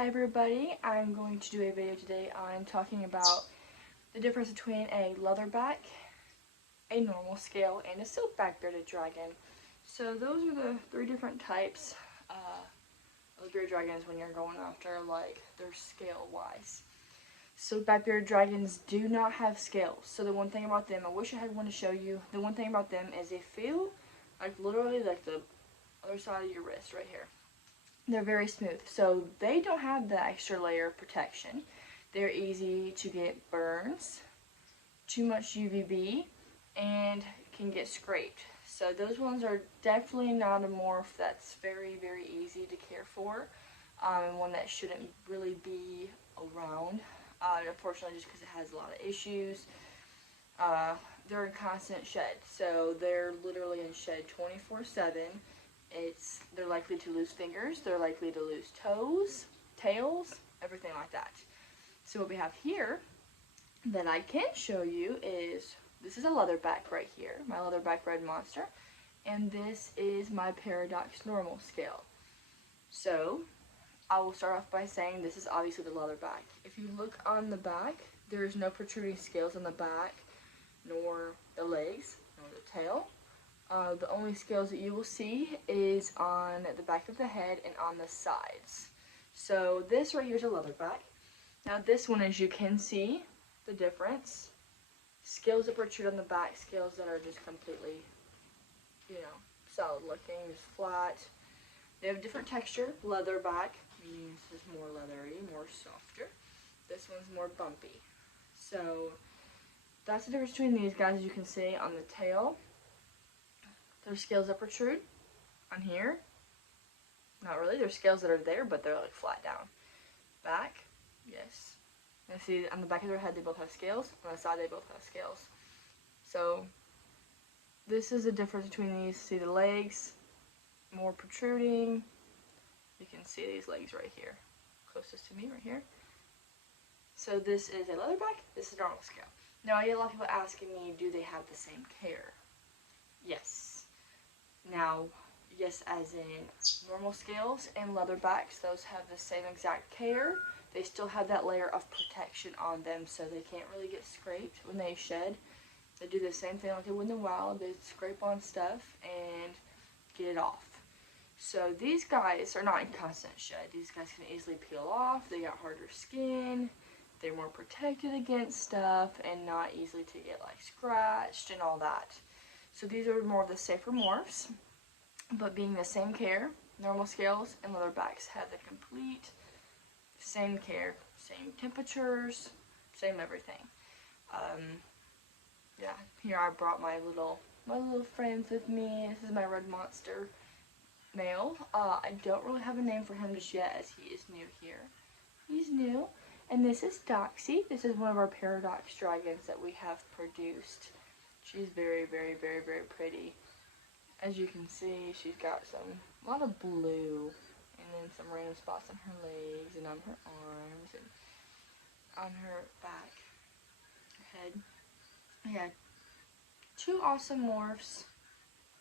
Hi everybody, I'm going to do a video today on talking about the difference between a leatherback, a normal scale, and a silkback bearded dragon. So those are the three different types of bearded dragons when you're going after like their scale wise. Silkback bearded dragons do not have scales. So the one thing about them, I wish I had one to show you, the one thing about them is they feel like literally like the other side of your wrist right here. They're very smooth, so they don't have the extra layer of protection. They're easy to get burns, too much UVB, and can get scraped. So those ones are definitely not a morph that's very, very easy to care for, and one that shouldn't really be around, unfortunately just because it has a lot of issues. They're in constant shed, so they're literally in shed 24/7. They're likely to lose fingers, they're likely to lose toes, tails, everything like that. So what we have here that I can show you is, this is a leatherback right here, my leatherback red monster, and this is my paradox normal scale. So I will start off by saying this is obviously the leatherback. If you look on the back, there is no protruding scales on the back, nor the legs, nor the tail. The only scales that you will see is on the back of the head and on the sides. So this right here is a leatherback. Now this one, as you can see, the difference. Scales that protrude on the back, scales that are just completely, solid looking, just flat. They have a different texture. Leatherback, meaning this is more leathery, more softer. This one's more bumpy. So that's the difference between these guys, as you can see on the tail. There's scales that protrude on here. Not really, there's scales that are there, but they're like flat down. Back, yes. And see on the back of their head they both have scales. On the side they both have scales. So this is the difference between these. See the legs, more protruding. You can see these legs right here. Closest to me right here. So this is a leatherback, this is normal scale. Now I get a lot of people asking me, do they have the same care? Yes. Now, yes, as in normal scales and leatherbacks, those have the same exact care. They still have that layer of protection on them, so they can't really get scraped when they shed. They do the same thing like they would in the wild. They scrape on stuff and get it off. So these guys are not in constant shed. These guys can easily peel off. They got harder skin. They're more protected against stuff and not easily to get like scratched and all that. So these are more of the safer morphs, but being the same care, normal scales and leatherbacks have the complete same care, same temperatures, same everything. Yeah, here I brought my little friends with me. This is my red monster male. I don't really have a name for him just yet, as he is new here. He's new. And this is Doxy. This is one of our paradox dragons that we have produced. She's very, very, very, very pretty. As you can see, she's got a lot of blue, and then some random spots on her legs, and on her arms, and on her back, her head. Yeah, two awesome morphs,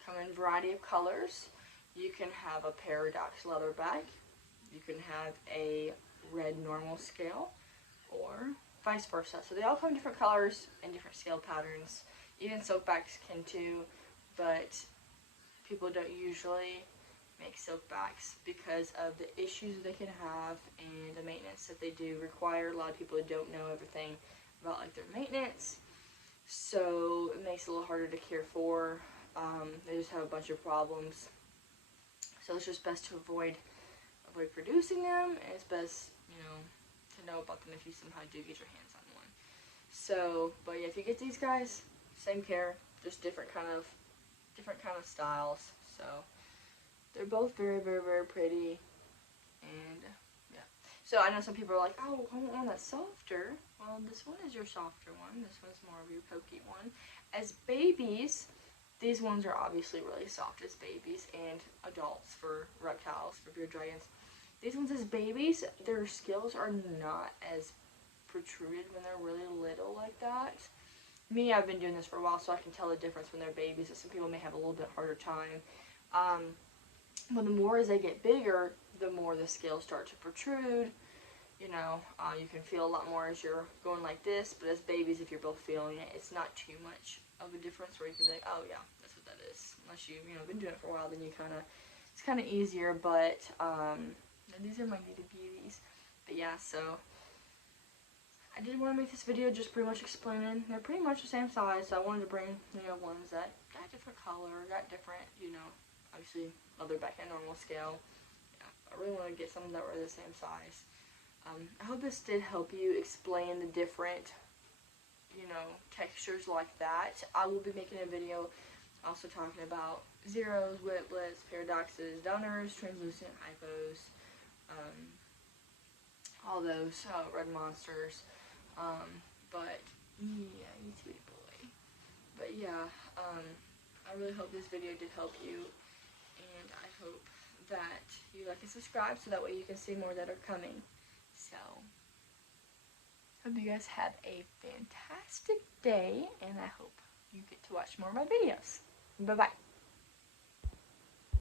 come in a variety of colors. You can have a paradox leatherback, you can have a red normal scale, or vice versa. So they all come in different colors and different scale patterns. Even silkbacks can too, but people don't usually make silkbacks because of the issues they can have and the maintenance that they do require. A lot of people don't know everything about like their maintenance, so it makes it a little harder to care for. They just have a bunch of problems. So it's just best to avoid producing them, and it's best, to know about them if you somehow do get your hands on one. So, but yeah, if you get these guys, same care, just different kind of styles. So they're both very, very, very pretty, and yeah. So I know some people are like, oh, I want one that's softer. Well, this one is your softer one. This one's more of your pokey one. As babies, these ones are obviously really soft as babies and adults for reptiles, for bearded dragons. These ones as babies, their scales are not as protruded when they're really little like that. Me, I've been doing this for a while, so I can tell the difference when they're babies. Some people may have a little bit harder time. But the more as they get bigger, the more the scales start to protrude, you know, you can feel a lot more as you're going like this, but as babies, if you're both feeling it, it's not too much of a difference where you can be like, oh yeah, that's what that is. Unless you've, been doing it for a while, then you it's kind of easier, but, these are my needed beauties. But yeah, so, I did want to make this video just pretty much explaining. They're pretty much the same size, so I wanted to bring, ones that got different color, got different, obviously leatherback and normal scale. Yeah, I really want to get some that were the same size. I hope this did help you explain the different, textures like that. I will be making a video also talking about zeros, whiplets, paradoxes, downers, translucent hypos, all those red monsters. But yeah, you sweet boy. But yeah, I really hope this video did help you, and I hope that you like and subscribe so that way you can see more that are coming. So, hope you guys have a fantastic day, and I hope you get to watch more of my videos. Bye-bye.